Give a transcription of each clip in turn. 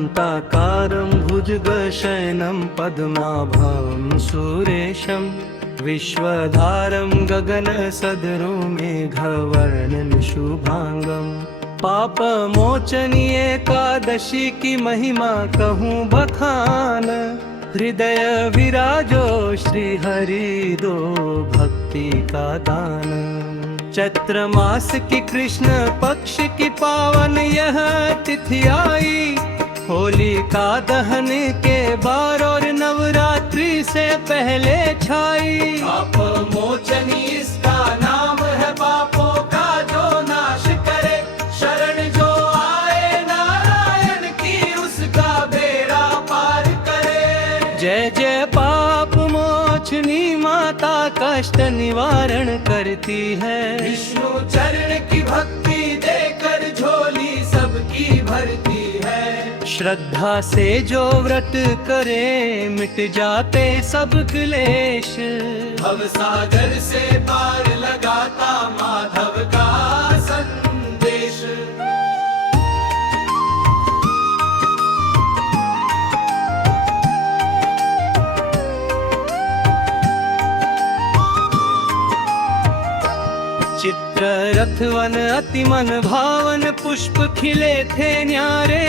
शान्ताकारं भुजगशयनं पद्मनाभं सुरेशं विश्वधारं गगनसदृं मेघवर्णं शुभांगं। पापमोचनी एकादशी की महिमा कहूँ बखान, हृदय विराजो श्री हरि दो भक्ति का दान। चैत्र मास की कृष्ण पक्ष की पावन यह तिथि आई, होली का दहन के बार और नवरात्रि से पहले छाई। पाप मोचनी इसका नाम है, पापों का जो नाश करे, शरण जो आए नारायण की उसका बेड़ा पार करे। जय जय पाप मोचनी माता कष्ट निवारण करती है, विष्णु चरण की भक्ति देकर झोली सबकी भरती है। श्रद्धा से जो व्रत करे मिट जाते सब क्लेश, भव सागर से पार लगाता माधव का संदेश। चित्र रथ वन अति मन भावन, पुष्प खिले थे न्यारे।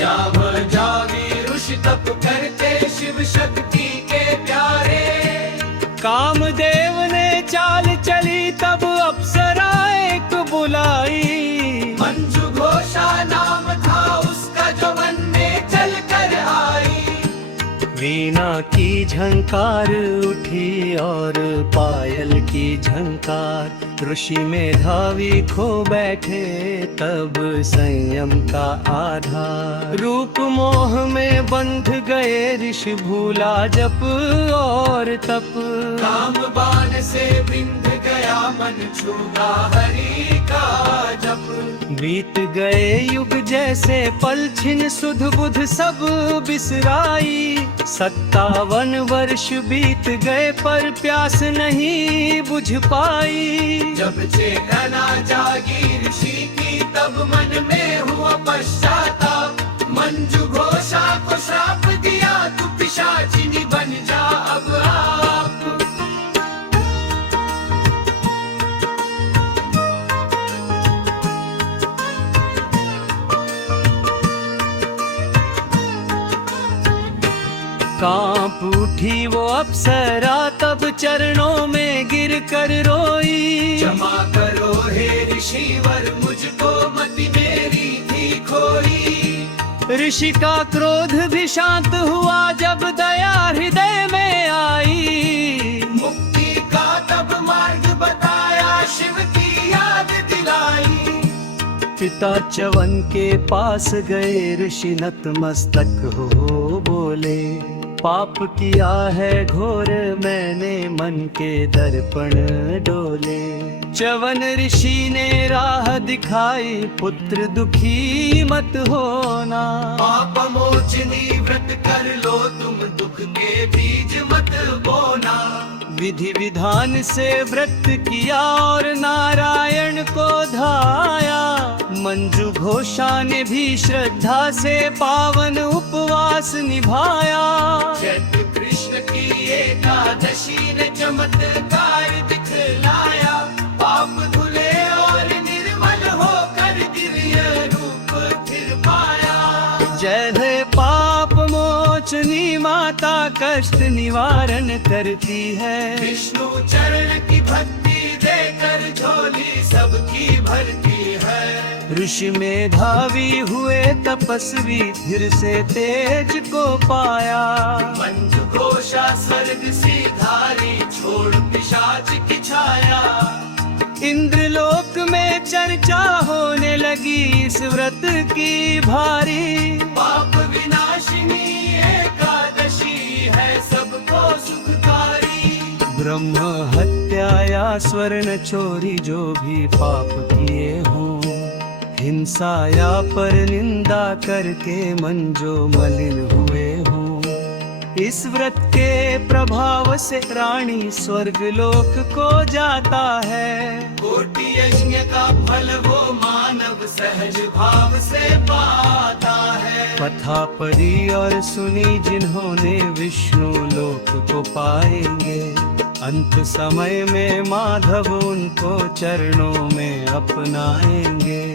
जाम जागी ऋषि तप करते शिव शक्ति के प्यारे। कामदेव ने चाल चली तब अप्सरा एक बुलाई, मंजू घोषा नाम था उसका जो वन में चल कर आई। वीणा की झंकार उठी और पायल की झंकार, ऋषि मेधावी खो बैठे तब संयम का आधार। रूप मोह में बंध गए ऋषि भूला जप और तप, काम बाण से बिंध गया मन छूटा हरि का जप। बीत गए युग जैसे पल छिन सुध बुध सब बिसराई, 57 वर्ष बीत गए पर प्यास नहीं बुझ पाई। जब चेतना जागी ऋषि की तब मन में हुआ पश्चाताप, मंजू घोषा को श्राप दिया तू पिशाचिनी बन जा अब आप। कांप उठी वो अप्सरा तब चरणों में गिर कर रोई, क्षमा करो हे ऋषिवर मुझको मति मेरी थी खोई। ऋषि का क्रोध भी शांत हुआ जब दया हृदय में आई, मुक्ति का तब मार्ग बताया शिव की याद दिलाई। पिता च्यवन के पास गए ऋषि नतमस्तक हो बोले, पाप किया है घोर मैंने मन के दर्पण डोले। च्यवन ऋषि ने राह दिखाई पुत्र दुखी मत होना, पाप मोचनी व्रत कर लो तुम दुख के बीज मत बोना। विधि विधान से व्रत किया और नारायण को धाया, मंजू घोषा ने भी श्रद्धा से पावन उपवास निभाया। चैत्र कृष्ण की एकादशी ने चमत्कार दिखलाया, पाप धुले और निर्मल होकर दिव्य रूप फिर पाया। जय है पाप मोचनी माता कष्ट निवारण करती है, विष्णु चरण की भक्ति देकर झोली सबकी भरती है। ऋषि मेधावी हुए तपस्वी फिर से तेज को पाया, मंजू घोषा स्वर्ग सिधारी छोड़ पिशाच की छाया। इंद्रलोक में चर्चा होने लगी इस व्रत की भारी, पाप विनाशिनी एकादशी है सबको सुखकारी। ब्रह्म हत्या या स्वर्ण चोरी जो भी पाप किए हों, हिंसा या पर निंदा करके मन जो मलिन हुए हों, इस व्रत के प्रभाव से रानी स्वर्ग लोक को जाता है। कोटि यज्ञ का फल वो मानव सहज भाव से पाता है। कथा पढ़ी और सुनी जिन्होंने विष्णु लोक को पाएंगे, अंत समय में माधव उनको चरणों में अपनाएंगे।